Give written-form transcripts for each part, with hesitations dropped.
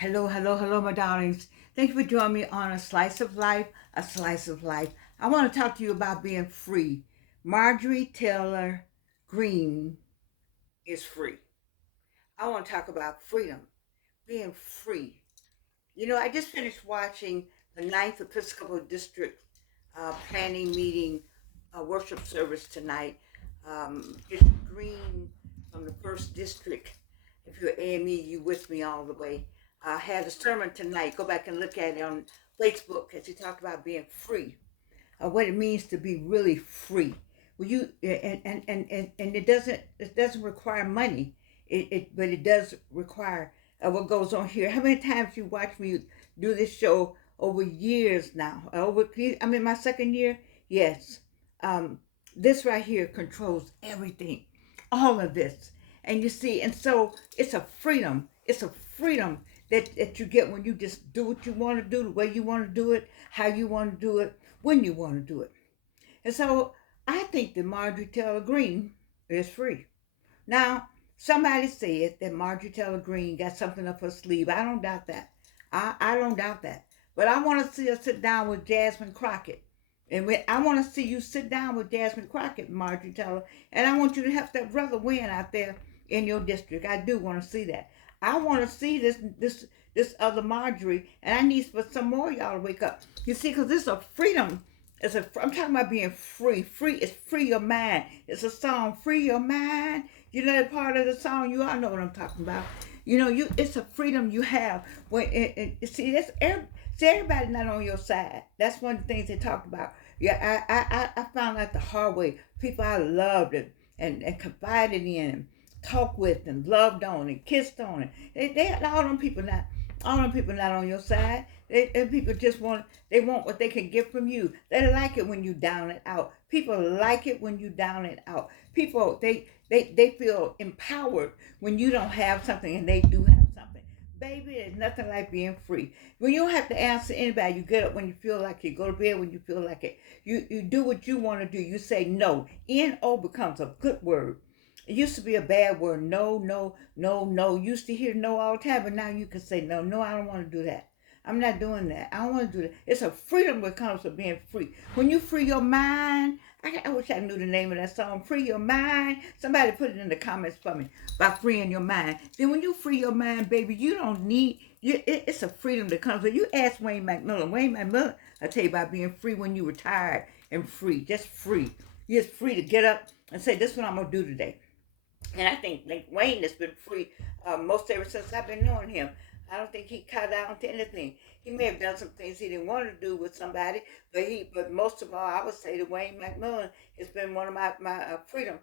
Hello, hello, hello, my darlings. Thank you for joining me on A Slice of Life, A Slice of Life. I want to talk to you about being free. Marjorie Taylor Greene is free. I want to talk about freedom, being free. I just finished watching the Ninth Episcopal District planning meeting worship service tonight. Bishop Green from the first district, if you're AME, you with me all the way, had a sermon tonight. Go back and look at it on Facebook as he talked about being free, what it means to be really free. Well, and it doesn't require money, but it does require what goes on here. How many times you watch me do this show over years now? I'm in my second year. Yes, um, this right here controls everything, all of this, and you see, and so it's a freedom. It's a freedom that you get when you just do what you want to do, the way you want to do it, how you want to do it, when you want to do it. And so I think that Marjorie Taylor Greene is free. Now, somebody said that Marjorie Taylor Greene got something up her sleeve. I don't doubt that. I don't doubt that. But I want to see her sit down with Jasmine Crockett. I want to see you sit down with Jasmine Crockett, Marjorie Taylor, and I want you to help that brother win out there in your district. I do want to see that. I want to see this other Marjorie, and I need for some more of y'all to wake up. You see, because this is a freedom. I'm talking about being free. Free is free your mind. It's a song, free your mind. You know that part of the song. You all know what I'm talking about. It's a freedom you have when see everybody not on your side. That's one of the things they talk about. Yeah, I found out the hard way. People I loved and confided in and talked with and loved on and kissed on it. All them people not on your side. People just want what they can get from you. They like it when you down and out. People like it when you down and out. People they feel empowered when you don't have something and they do have something. Baby, there's nothing like being free. When you don't have to answer anybody, you get up when you feel like it, go to bed when you feel like it. You do what you want to do. You say no. N-O becomes a good word. It used to be a bad word. No, no, no, no. You used to hear no all the time, but now you can say no. No, I don't want to do that. I'm not doing that. I don't want to do that. It's a freedom that comes from being free. When you free your mind, I wish I knew the name of that song. Free your mind. Somebody put it in the comments for me about freeing your mind. Then when you free your mind, baby, you don't need. It's a freedom that comes. When you ask Wayne McMillan, I tell you about being free when you retired and free, just free. You're just free to get up and say, "This is what I'm gonna do today." And I think like Wayne has been free most ever since I've been knowing him. I don't think he cut down to anything. He may have done some things he didn't want to do with somebody, but most of all, I would say that Wayne McMillan has been one of my freedom.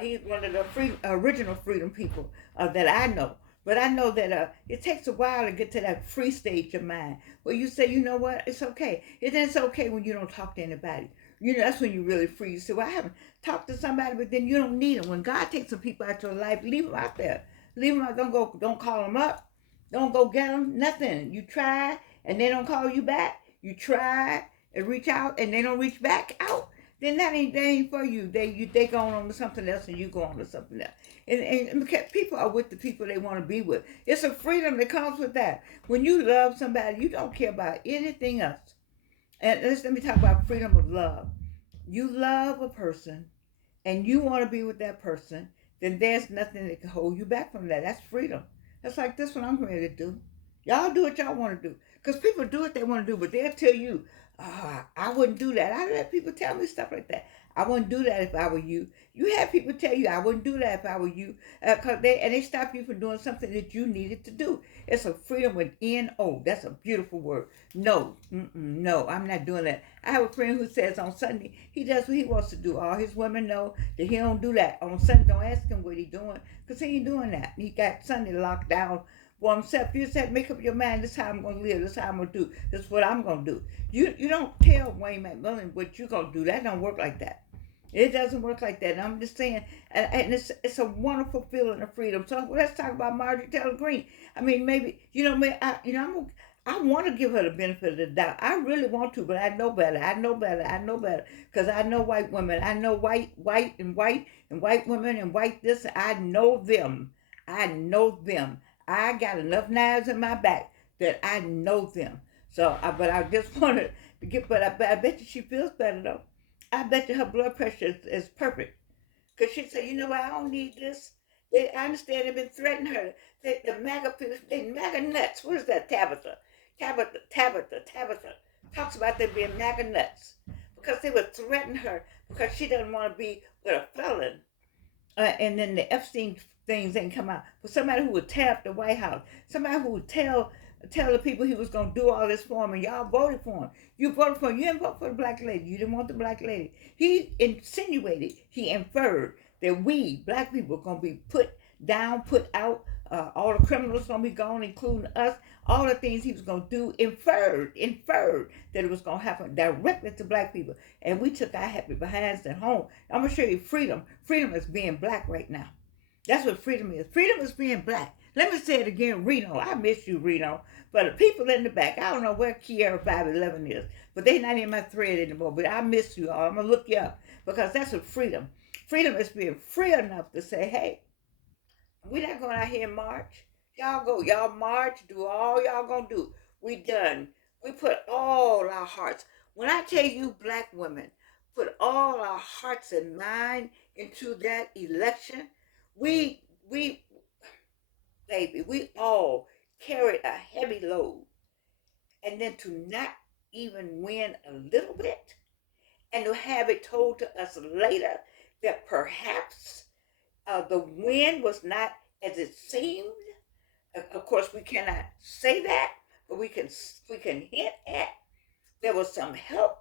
He's one of the original freedom people that I know. But I know that it takes a while to get to that free stage of mind where you say, you know what, it's okay. It's okay when you don't talk to anybody. That's when you really free. You say, well, I haven't talked to somebody, but then you don't need them. When God takes some people out your life, leave them out there. Leave them out. Don't call them up. Don't go get them. Nothing. You try and they don't call you back. You try and reach out and they don't reach back out. Then that ain't for you. They go on to something else and you go on to something else. And people are with the people they want to be with. It's a freedom that comes with that. When you love somebody, you don't care about anything else. And let me talk about freedom of love. You love a person and you want to be with that person, then there's nothing that can hold you back from that. That's freedom. That's like this one I'm ready to do. Y'all do what y'all want to do. Because people do what they want to do, but they'll tell you, I wouldn't do that. I let people tell me stuff like that. I wouldn't do that if I were you. You had people tell you, I wouldn't do that if I were you. They stop you from doing something that you needed to do. It's a freedom with N-O. That's a beautiful word. No, no, I'm not doing that. I have a friend who says on Sunday, he does what he wants to do. All his women know that he don't do that. On Sunday, don't ask him what he's doing, because he ain't doing that. He got Sunday locked down for himself. You said, make up your mind, this is how I'm going to live, this is how I'm going to do, this is what I'm going to do. You don't tell Wayne McMillan what you're going to do. That don't work like that. It doesn't work like that. And I'm just saying, and it's a wonderful feeling of freedom. So let's talk about Marjorie Taylor Greene. I mean, maybe, I want to give her the benefit of the doubt. I really want to, but I know better. Because I know white women. I know white and white women and white this. I know them. I got enough knives in my back that I know them. So, but I just wanted to get, but I bet you she feels better though. I bet you her blood pressure is perfect. Because she said, you know what, I don't need this. I understand they've been threatening her. The MAGA people, they MAGA nuts. What is that, Tabitha? Tabitha talks about them being MAGA nuts because they would threaten her because she doesn't want to be with a felon. And then the Epstein things ain't come out. But somebody who would tear up the White House, somebody who would tell the people he was gonna do all this for him, and y'all voted for him. You voted for him. You didn't vote for the black lady. You didn't want the black lady. He insinuated, he inferred that we black people are gonna be put down, put out. All the criminals gonna be gone, including us. All the things he was gonna do, inferred that it was gonna happen directly to black people, and we took our happy behinds at home. I'm gonna show you freedom. Freedom is being black right now. That's what freedom is. Freedom is being black. Let me say it again, Reno. I miss you, Reno. But the people in the back, I don't know where Kiara 511 is, but they not in my thread anymore. But I miss you all. I'm gonna look you up because that's what freedom. Freedom is being free enough to say, hey, we're not going out here and march. Y'all go, y'all march, do all y'all gonna do. We done. We put all our hearts. When I tell you black women put all our hearts and mind into that election, we baby, we all carried a heavy load. And then to not even win a little bit and to have it told to us later that perhaps the win was not as it seemed. Of course, we cannot say that, but we can hint at there was some help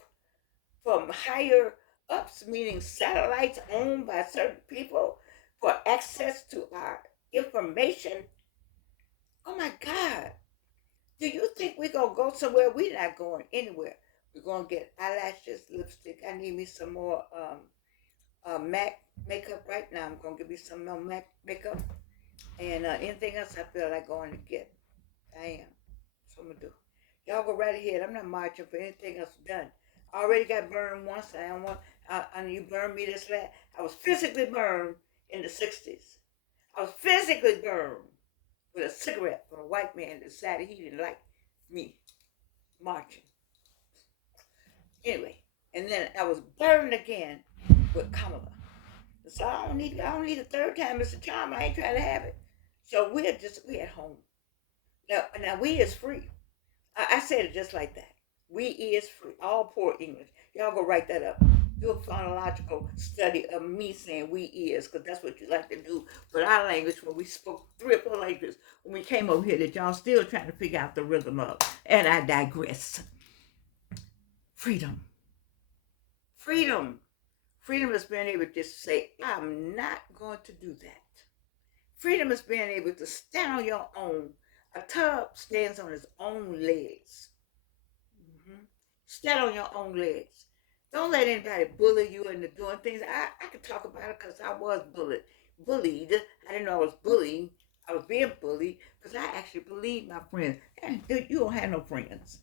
from higher ups, meaning satellites owned by certain people for access to our information. Oh my God. Do you think we're going to go somewhere? We're not going anywhere. We're going to get eyelashes, lipstick. I need me some more MAC makeup right now. I'm going to give me some more MAC makeup. And anything else I feel like going to get. I am. That's what I'm going to do. Y'all go right ahead. I'm not marching for anything else done. I already got burned once. I don't want, and you burned me this last. I was physically burned in the 60s. I was physically burned with a cigarette from a white man that decided he didn't like me marching. Anyway, and then I was burned again with Kamala. So I don't need a third time, Mr. Charm. I ain't trying to have it. So we at home. Now we is free. I said it just like that. We is free. All poor English. Y'all go write that up. Do a phonological study of me saying we is, because that's what you like to do with our language when we spoke 3 or 4 languages when we came over here that y'all still trying to figure out the rhythm of. And I digress. Freedom. Freedom. Freedom is being able to just say, I'm not going to do that. Freedom is being able to stand on your own. A tub stands on its own legs. Mm-hmm. Stand on your own legs. Don't let anybody bully you into doing things. I can talk about it because I was bullied. I didn't know I was bullying. I was being bullied because I actually believed my friends. And dude, you don't have no friends.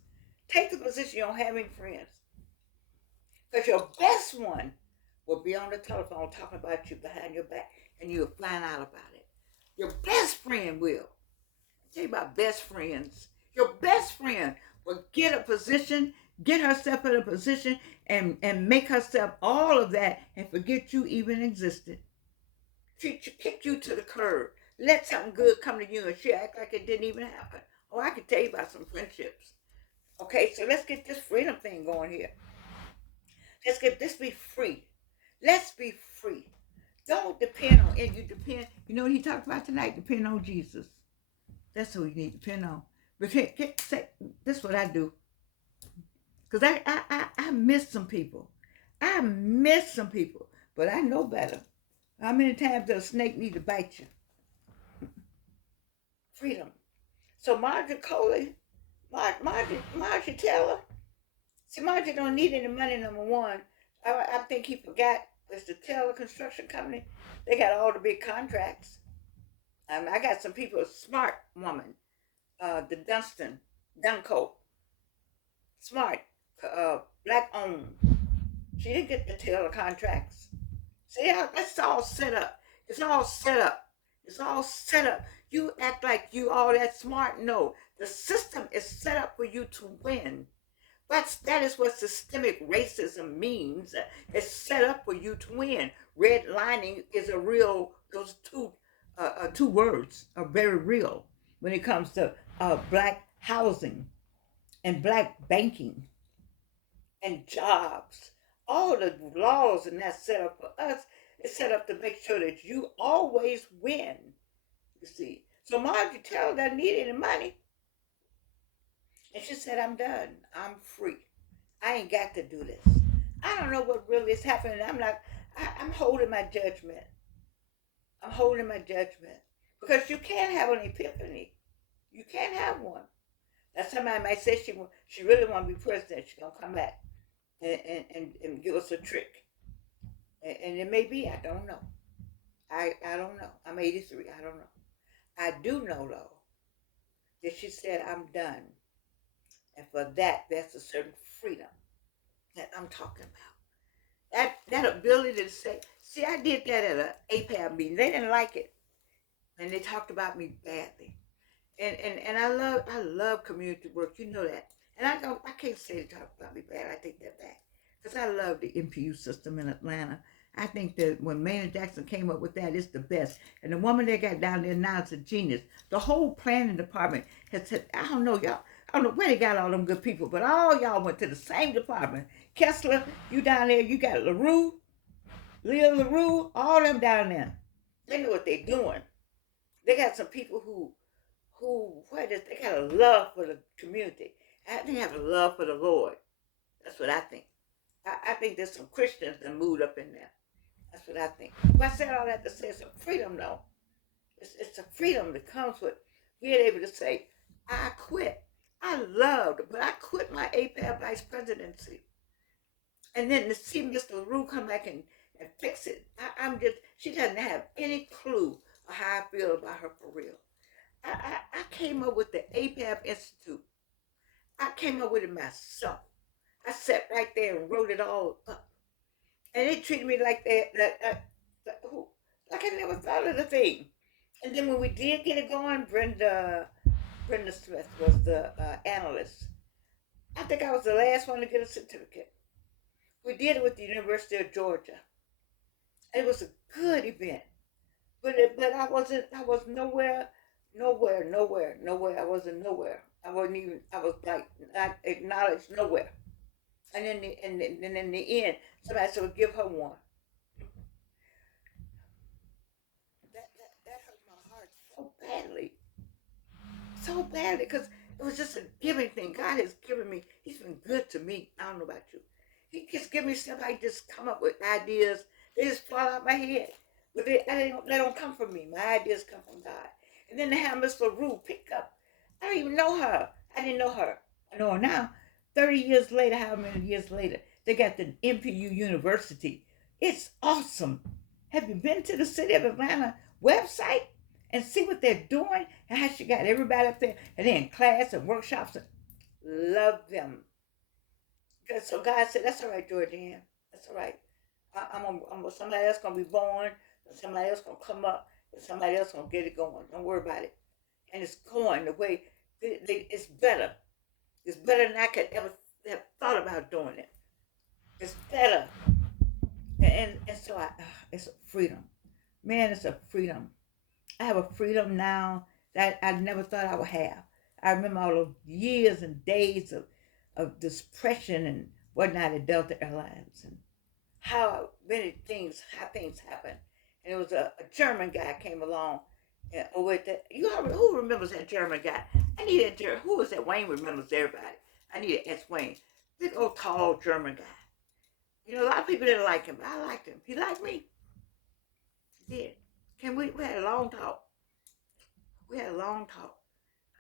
Take the position you don't have any friends. Because your best one will be on the telephone talking about you behind your back and you'll find out about it. Your best friend will. I'll tell you about best friends. Your best friend will get herself in a position and make herself all of that and forget you even existed. Kick you to the curb. Let something good come to you and she'll act like it didn't even happen. Oh, I can tell you about some friendships. Okay, so let's get this freedom thing going here. Let's be free. Let's be free. Don't depend on it. You know what he talked about tonight? Depend on Jesus. That's who you need to depend on. But this is what I do. Because I miss some people. I miss some people. But I know better. How many times does a snake need to bite you? Freedom. So Marjorie Taylor. See, Marjorie don't need any money, number one. I think he forgot it's the Taylor Construction Company. They got all the big contracts. I got some people, smart woman, the Duncoat, smart, black owned. She didn't get the Taylor contracts. See, that's all set up. It's all set up. It's all set up. You act like you all that smart. No, the system is set up for you to win. That is what systemic racism means. It's set up for you to win. Redlining is a real. Those two words are very real when it comes to black housing and black banking and jobs. All the laws and that set up for us is set up to make sure that you always win. You see. So Margie Taylor doesn't need any money. And she said, I'm done. I'm free. I ain't got to do this. I don't know what really is happening. I'm holding my judgment. I'm holding my judgment. Because you can't have an epiphany. You can't have one. Now somebody might say she really want to be president. She's going to come back and give us a trick. And it may be, I don't know. I don't know. I'm 83. I don't know. I do know, though, that she said, I'm done. And for that, there's a certain freedom that I'm talking about. That ability to say, see, I did that at an APAB meeting. They didn't like it. And they talked about me badly. And I love community work. You know that. And I can't say they talk about me bad. I take that back. Because I love the MPU system in Atlanta. I think that when Maynard Jackson came up with that, it's the best. And the woman that got down there now is a genius. The whole planning department has said, I don't know, y'all. I don't know where they got all them good people, but all y'all went to the same department. Kessler, you down there, you got Leah LaRue, all them down there. They know what they're doing. They got some people they got a love for the community. I think they have a love for the Lord. That's what I think. I think there's some Christians that moved up in there. That's what I think. But I said all that to say it's a freedom, though. It's a freedom that comes with being able to say, I quit. But I quit my APAB vice presidency. And then to see Mr. LaRue come back and fix it, she doesn't have any clue of how I feel about her for real. I came up with the APAB Institute. I came up with it myself. I sat right there and wrote it all up. And they treated me like like I never thought of the thing. And then when we did get it going, Brenda Smith was the analyst. I think I was the last one to get a certificate. We did it with the University of Georgia. It was a good event. But I was nowhere. I wasn't nowhere. I was like not acknowledged nowhere. And then in the end, somebody said, well, give her one. That hurt my heart so badly. So badly, because it was just a giving thing. God has given me, He's been good to me. I don't know about you. He just give me stuff. I just come up with ideas. They just fall out my head. But they don't come from me. My ideas come from God. And then they have Miss LaRue pick up. I don't even know her. I didn't know her. I know her now. 30 years later, how many years later, they got the MPU University. It's awesome. Have you been to the City of Atlanta website and see what they're doing and how she got everybody up there and they're in class and workshops? And love them. So God said, that's all right, Georgianne. That's all right. Somebody else going to be born. Somebody else going to come up. And somebody else going to get it going. Don't worry about it. And it's going the way it's better. It's better than I could ever have thought about doing it. It's better. And so it's a freedom. Man, it's a freedom. I have a freedom now that I never thought I would have. I remember all those years and days of depression and whatnot at Delta Airlines and how things happen. And it was a German guy came along with that. Who remembers that German guy? I need that German. Who was that? Wayne remembers everybody. I need to ask Wayne. Big old tall German guy. You know, a lot of people didn't like him, but I liked him. He liked me. He did. We had a long talk. I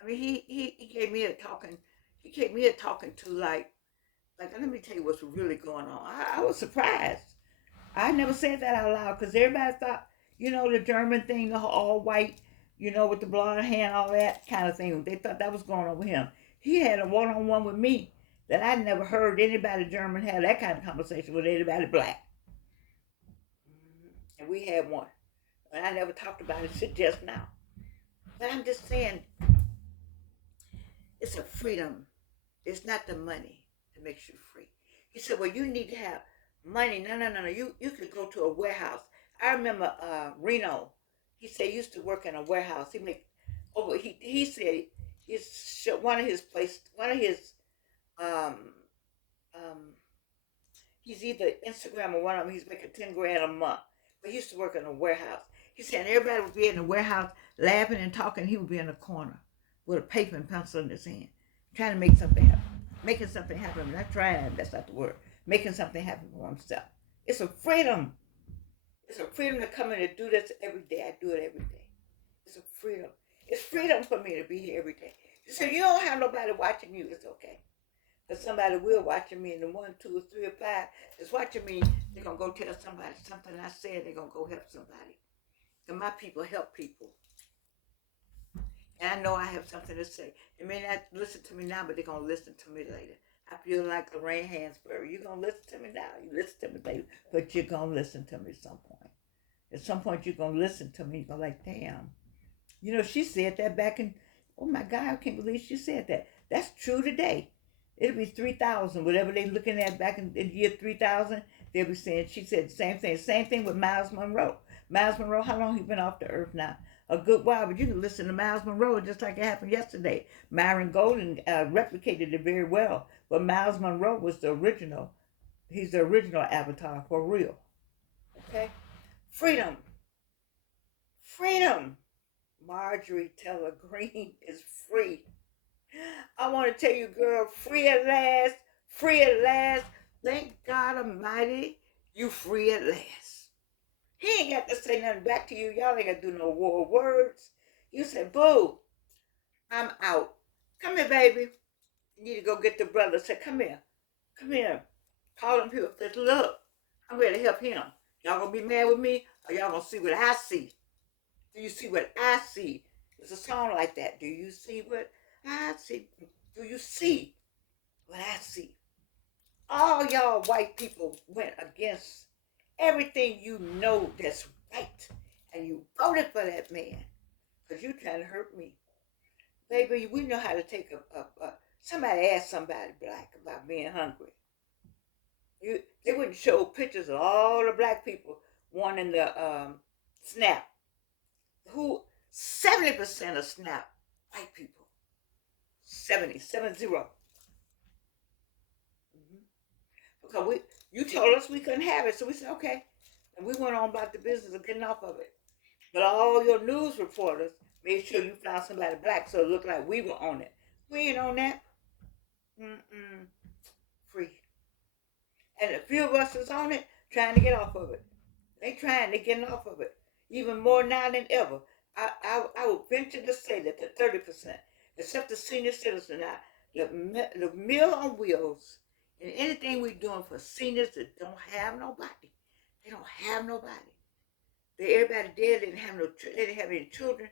mean, he gave me a talking. He gave me a talking to like let me tell you what's really going on. I was surprised. I never said that out loud because everybody thought, the German thing, the all white, with the blonde hair and all that kind of thing. They thought that was going on with him. He had a one-on-one with me that I never heard anybody German have that kind of conversation with anybody black. And we had one. And I never talked about it just now. But I'm just saying, it's a freedom. It's not the money that makes you free. He said, well, you need to have money. No, no, no, no. You could go to a warehouse. I remember Reno. He said he used to work in a warehouse. He make over. He said one of his um um he's either Instagram or one of them. He's making 10 grand a month. But he used to work in a warehouse. He said everybody would be in the warehouse laughing and talking. He would be in a corner with a paper and pencil in his hand, trying to make something happen. Making something happen. Not trying, that's not the word. Making something happen for himself. It's a freedom. It's a freedom to come in and do this every day. I do it every day. It's a freedom. It's freedom for me to be here every day. So you don't have nobody watching you. It's okay. Because somebody will watching me, and the 1, 2, or 3, or 5 is watching me. They're going to go tell somebody something I said. They're going to go help somebody. And my people help people. And I know I have something to say. They may not listen to me now, but they're going to listen to me later. I feel like Lorraine Hansberry. You're going to listen to me now. You listen to me later. But you're going to listen to me at some point. At some point, you're going to listen to me. You're like, damn. You know, she said that back in, oh my God, I can't believe she said that. That's true today. It'll be 3,000, whatever they're looking at back in the year 3,000, they'll be saying, she said the same thing. Same thing with Miles Monroe. Miles Monroe, how long he been off the earth now? A good while, but you can listen to Miles Monroe just like it happened yesterday. Myron Golden replicated it very well, but Miles Monroe was the original. He's the original avatar for real. Okay? Freedom. Freedom. Marjorie Taylor Greene is free. I want to tell you, girl, free at last, free at last. Thank God Almighty, you free at last. He ain't got to say nothing back to you. Y'all ain't got to do no war words. You say, boo, I'm out. Come here, baby. You need to go get the brother. Say, come here. Come here. Call him here. Say, look, I'm ready to help him. Y'all gonna be mad with me, or y'all gonna see what I see? Do you see what I see? It's a song like that. Do you see what I see? Do you see what I see? All y'all white people went against everything you know that's right. And you voted for that man. Because you trying to hurt me. Baby, we know how to take somebody asked somebody black about being hungry. They wouldn't show pictures of all the black people wanting the SNAP. Who 70% of SNAP white people. 70. Mm-hmm. Because you told us we couldn't have it, so we said okay, and we went on about the business of getting off of it. But all your news reporters made sure you found somebody black, so it looked like we were on it. We ain't on that. Mm-mm. Free. And a few of us is on it, trying to get off of it. They trying to get off of it, even more now than ever. I would venture to say that the 30%, except the senior citizen, now, the Meal on Wheels, and anything we're doing for seniors that don't have nobody, they don't have nobody. Everybody there they didn't have any children.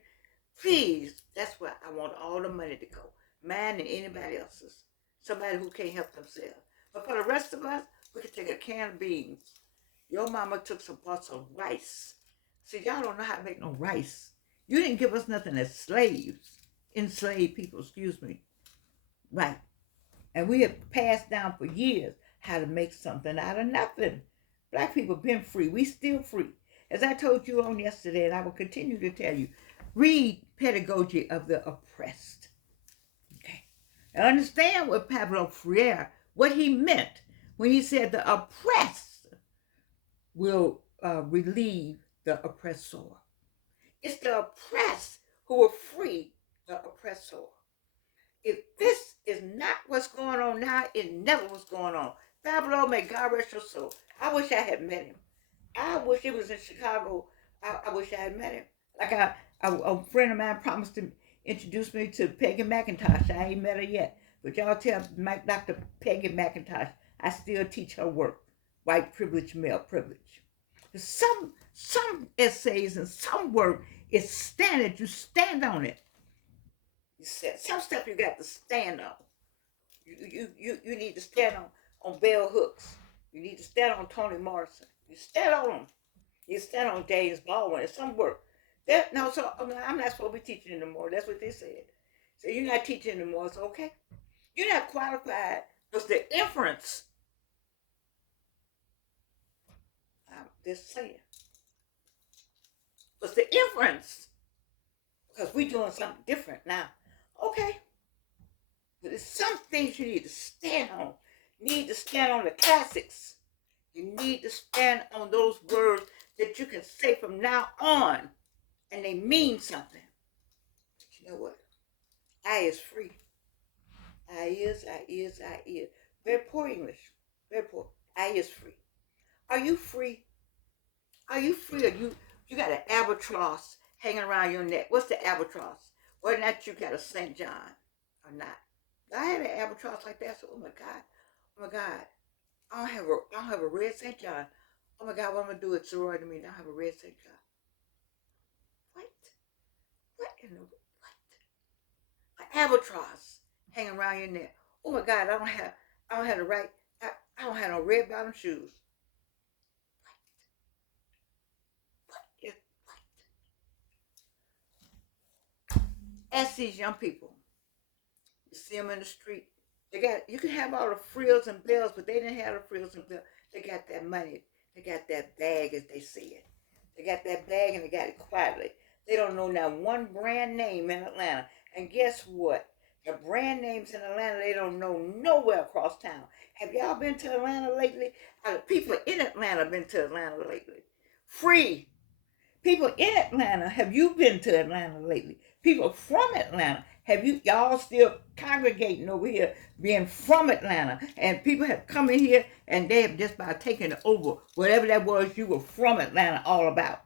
Please, that's where I want all the money to go. Mine and anybody else's. Somebody who can't help themselves. But for the rest of us, we can take a can of beans. Your mama took some parts of rice. See, y'all don't know how to make no rice. You didn't give us nothing as slaves. Enslaved people, excuse me. Right. And we have passed down for years how to make something out of nothing. Black people been free. We still free. As I told you on yesterday, and I will continue to tell you, read Pedagogy of the Oppressed. Okay. And understand what Pablo Freire, what he meant when he said the oppressed will relieve the oppressor. It's the oppressed who will free the oppressor. If this is not what's going on now, it never was going on. Pablo, may God rest your soul. I wish I had met him. I wish he was in Chicago. I wish I had met him. Like a friend of mine promised to introduce me to Peggy McIntosh. I ain't met her yet. But y'all tell Dr. Peggy McIntosh I still teach her work. White privilege, male privilege. Some essays and some work is standard. You stand on it. You said some stuff you got to stand on. You need to stand on Bell Hooks. You need to stand on Toni Morrison. You stand on them. You stand on James Baldwin. It's some work. No, so I'm not supposed to be teaching anymore. That's what they said. So you're not teaching anymore. It's okay. You're not qualified. What's the inference? I'm just saying. What's the inference? Because we're doing something different now. Okay. But there's some things you need to stand on. You need to stand on the classics. You need to stand on those words that you can say from now on, and they mean something. But you know what? I is free. I is. Very poor English. Very poor. I is free. Are you free? Are you free? Or you got an albatross hanging around your neck? What's the albatross? Whether or not you got a St. John or not. I had an albatross like that. So, oh my God, oh my God, I don't have a red St. John. Oh my God, what am I gonna do with sorority to me? I don't have a red St. John. What? What in the what? An albatross hanging around your neck. Oh my God, I don't have the right. I don't have no red bottom shoes. What is what? Ask these young people. You see them in the street. You can have all the frills and bells, but they didn't have the frills and bells. They got that money. They got that bag, as they say it. They got that bag and they got it quietly. They don't know not one brand name in Atlanta. And guess what? The brand names in Atlanta, they don't know nowhere across town. Have y'all been to Atlanta lately? People in Atlanta been to Atlanta lately. Free. People in Atlanta, have you been to Atlanta lately? People from Atlanta, have y'all still congregating over here, being from Atlanta? And people have come in here and they have just by taking over whatever that was you were from Atlanta all about.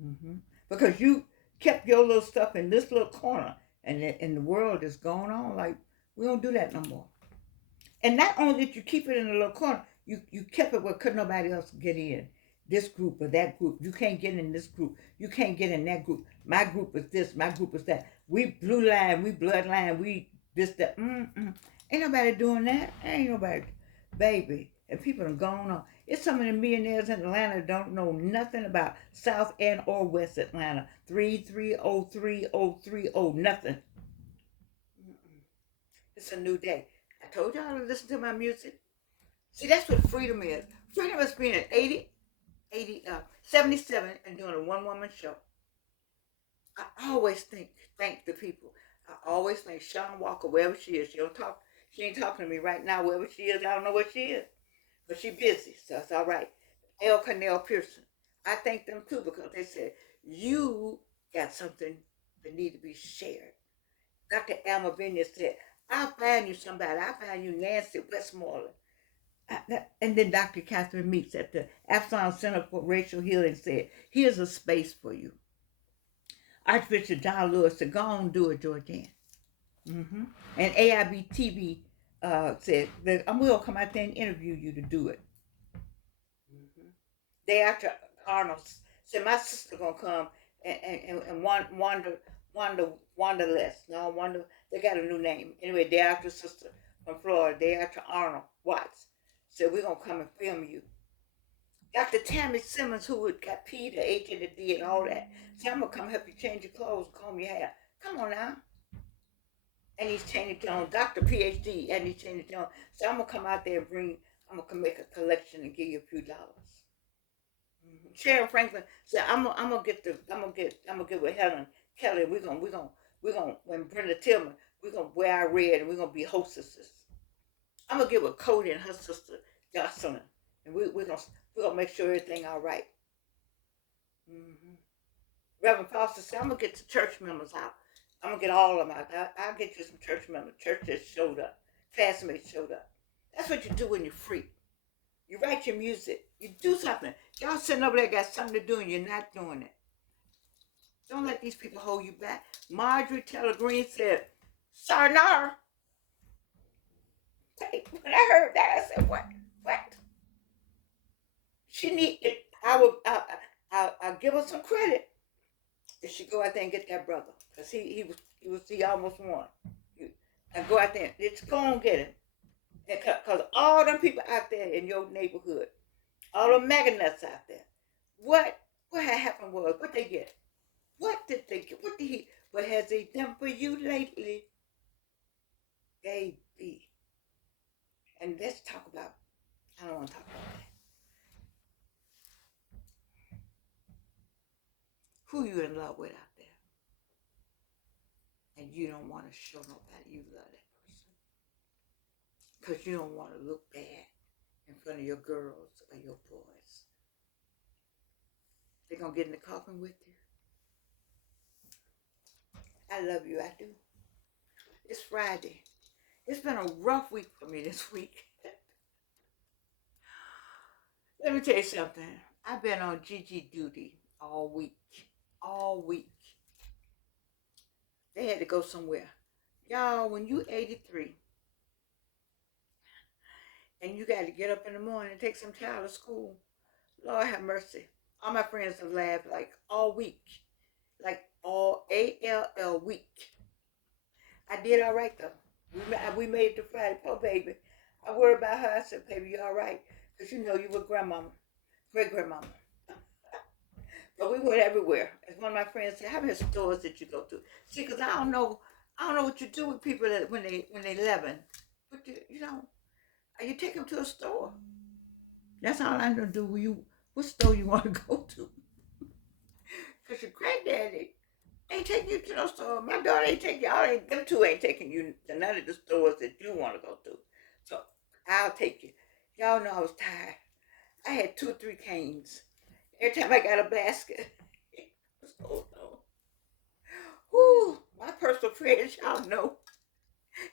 Mm-hmm. Because you kept your little stuff in this little corner, and the world is going on like we don't do that no more. And not only did you keep it in a little corner, you kept it where could nobody else get in. This group or that group. You can't get in this group. You can't get in that group. My group is this. My group is that. We blue line. We bloodline. We this, that. Ain't nobody doing that. Ain't nobody. Baby. And people are going on. It's some of the millionaires in Atlanta don't know nothing about South and or West Atlanta. 3303030, nothing. It's a new day. I told y'all to listen to my music. See, that's what freedom is. Freedom is being an 77 and doing a one-woman show. I always thank the people. I always thank Sean Walker, wherever she is. She ain't talking to me right now, wherever she is. I don't know where she is. But she busy, so it's all right. L. Cornell Pearson. I thank them too because they said, you got something that need to be shared. Dr. Alma Benya said, I'll find you somebody. I'll find you Nancy Westmoreland. And then Dr. Catherine Meeks at the Absalom Center for Racial Healing said, here's a space for you. Archbishop John Lewis said, go on, do it, Georgianne. Mm-hmm. And AIB TV said, I'm going to come out there and interview you to do it. Mm-hmm. Day after Arnold said, my sister going to come and Wanderless. No, Wonder, they got a new name. Anyway, day after sister from Florida, day after Arnold Watts said, we're going to come and film you. Dr. Tammy Simmons, who got P, the H, and the D, and all that, said, I'm going to come help you change your clothes, comb your hair. Come on now. And he's changing it on. Dr. PhD, and he's changing it on. So I'm going to come out there and I'm going to make a collection and give you a few dollars. Mm-hmm. Sharon Franklin said, I'm gonna get with Helen Kelly. We're gonna when Brenda Tillman, we're gonna wear our red and we're gonna be hostesses. I'm gonna get with Cody and her sister Jocelyn, and we're gonna make sure everything all right. Mm-hmm. Reverend Foster said, I'm gonna get the church members out. I'm gonna get all of them out. I'll get you some church members. Churches showed up. Classmates showed up. That's what you do when you're free. You write your music. You do something. Y'all sitting over there got something to do and you're not doing it. Don't let these people hold you back. Marjorie Taylor Greene said, sayonara. Hey, when I heard that, I said, what? She need it. I'll give her some credit if she go out there and get that brother. Because he almost won. And go out there. Let's go and get him. Because all them people out there in your neighborhood, all the MAGA nuts out there, what had happened was, what they get? What has he done for you lately, baby? And let's talk about, I don't want to talk about that. Who you in love with out there, and you don't want to show nobody you love that person because you don't want to look bad in front of your girls or your boys. They're going to get in the coffin with you. I love you, I do. It's Friday. It's been a rough week for me this week. Let me tell you something. I've been on GG duty all week. All week. They had to go somewhere. Y'all, when you 83 and you got to get up in the morning and take some child to school, Lord have mercy. All my friends have laughed like all week. Like all ALL week. I did all right though. We made it to Friday. Poor baby. I worried about her. I said, baby, you all right? Because you know you were grandmama, great-grandmama. But we went everywhere. As one of my friends said, how many stores did you go to? See, because I don't know what you do with people that when they 11. But you know, you take them to a store. That's all I'm gonna do. What store you want to go to? Because your granddaddy ain't taking you to no store. My daughter ain't taking y'all. Them two ain't taking you to none of the stores that you want to go to. So I'll take you. Y'all know I was tired. I had 2 or 3 canes. Every time I got a basket. So, whoo, my personal friends, y'all know.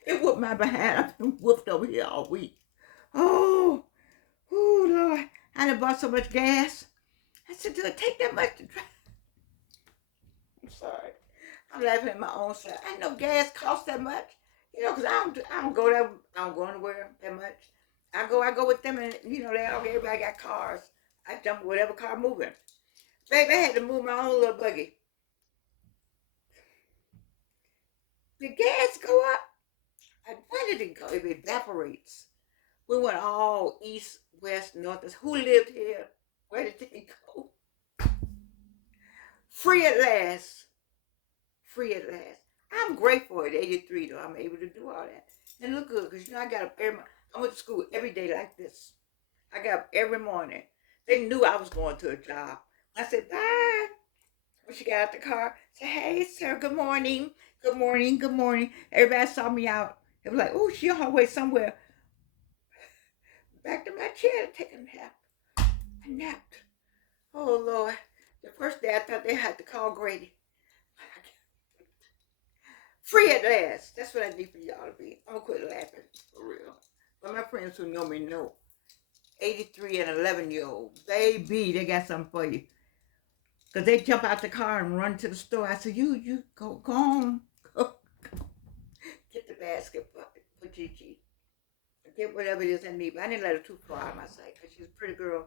It whooped my behind. I've been whooped over here all week. Oh, Lord. I done bought so much gas. I said, do it take that much to drive? I'm sorry. I'm laughing at my own self. I know gas costs that much. You know, because I don't go there. I don't go anywhere that much. I go with them, and you know, everybody got cars. I jump in whatever car moving. Baby, I had to move my own little buggy. The gas go up. Where did it go? It evaporates. We went all east, west, north. Who lived here? Where did it go? Free at last. Free at last. I'm grateful at 83 though. I'm able to do all that. And look good, because you know I went to school every day like this. I got up every morning. They knew I was going to a job. I said, bye. When she got out the car, I said, hey, sir, good morning. Good morning, good morning. Everybody saw me out. They were like, oh, she on her way somewhere. Back to my chair to take a nap. I napped. Oh, Lord. The first day I thought they had to call Grady. Free at last. That's what I need for y'all to be. I'm going to quit laughing, for real. But my friends who know me know. 83 and 11-year-old. Baby, they got something for you. Because they jump out the car and run to the store. I said, you go home. Go. Get the basket for Gigi. Get whatever it is I need. But I didn't let her too far out of my sight because she's a pretty girl.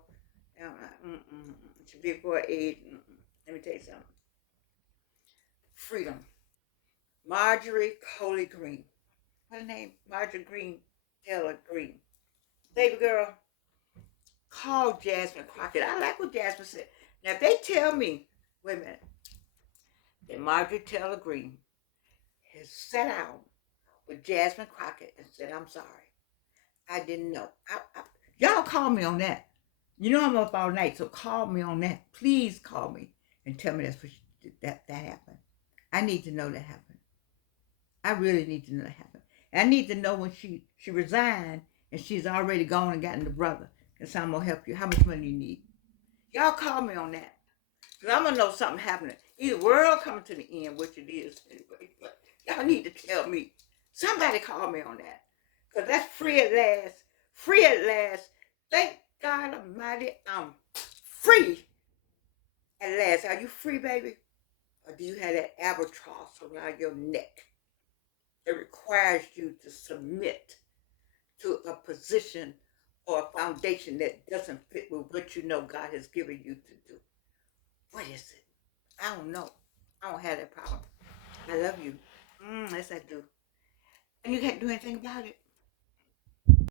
She's big for her age. Let me tell you something. Freedom. Marjorie Coley Green. What's her name? Marjorie Green Taylor Green. Baby girl, call Jasmine Crockett. I like what Jasmine said. Now, if they tell me, wait a minute, that Marjorie Taylor Green has sat out with Jasmine Crockett and said, I'm sorry. I didn't know. Y'all call me on that. You know I'm up all night, so call me on that. Please call me and tell me that happened. I need to know that happened. I really need to know that happened. And I need to know when she resigned and she's already gone and gotten the brother. And so I'm going to help you. How much money you need? Y'all call me on that. Because I'm going to know something happening. Either world coming to the end, which it is anyway. But y'all need to tell me. Somebody call me on that. Because that's free at last. Free at last. Thank God Almighty, I'm free at last. Are you free, baby? Or do you have that albatross around your neck that requires you to submit to a position or a foundation that doesn't fit with what you know God has given you to do? What is it? I don't know. I don't have that problem. I love you. Yes, I do. And you can't do anything about it.